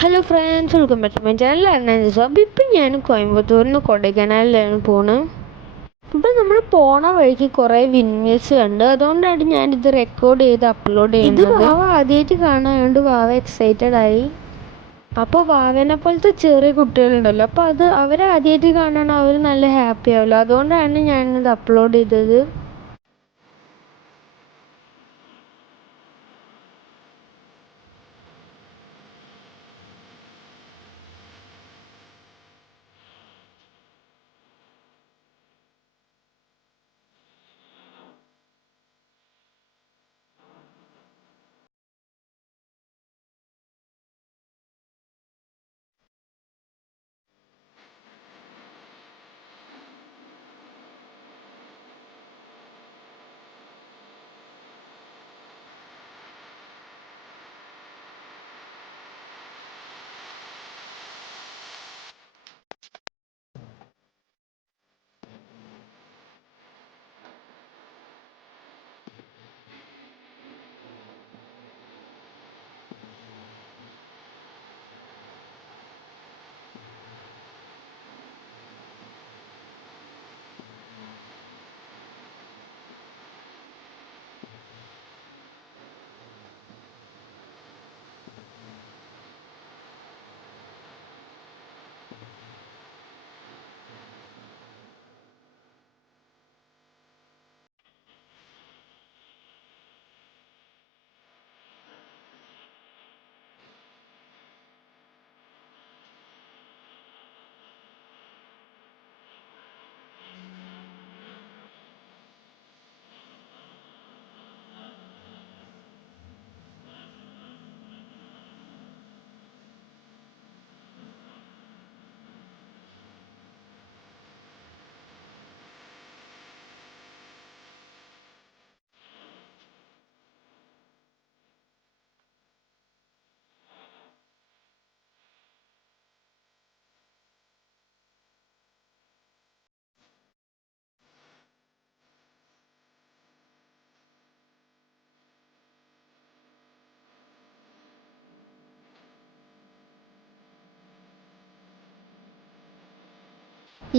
Hello friends, welcome back to my channel. ഇപ്പം ഞാൻ കോയമ്പത്തൂരിന് കൊടൈക്കനാലിലാണ് പോണത്. ഇപ്പം നമ്മൾ പോണ വഴിക്ക് കുറേ വിൻമീൽസ് കണ്ട്, അതുകൊണ്ടാണ് ഞാനിത് റെക്കോർഡ് ചെയ്ത് അപ്ലോഡ് ചെയ്യുന്നത്. ഇത് വാവ ആദ്യമായിട്ട് കാണാനുണ്ട്. വാവ എക്സൈറ്റഡ് ആയി. അപ്പോൾ വാവേനെ പോലത്തെ ചെറിയ കുട്ടികളുണ്ടല്ലോ, അപ്പോൾ അവരെ ആദ്യമായിട്ട് കാണാൻ അവർ നല്ല ഹാപ്പി ആവുമല്ലോ. അതുകൊണ്ടാണ് ഞാനിത് അപ്ലോഡ് ചെയ്തത്.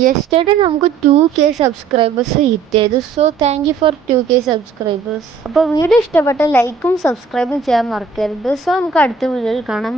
യെസ്റ്റർഡേ നമുക്ക് 2K സബ്സ്ക്രൈബേഴ്സ് ഹിറ്റ് ചെയ്തു. So thank you for 2K subscribers. അപ്പോൾ വീഡിയോ ഇഷ്ടപ്പെട്ട ലൈക്കും സബ്സ്ക്രൈബും ചെയ്യാൻ മറക്കരുത്. സോ നമുക്ക് അടുത്ത വീഡിയോയിൽ കാണാം.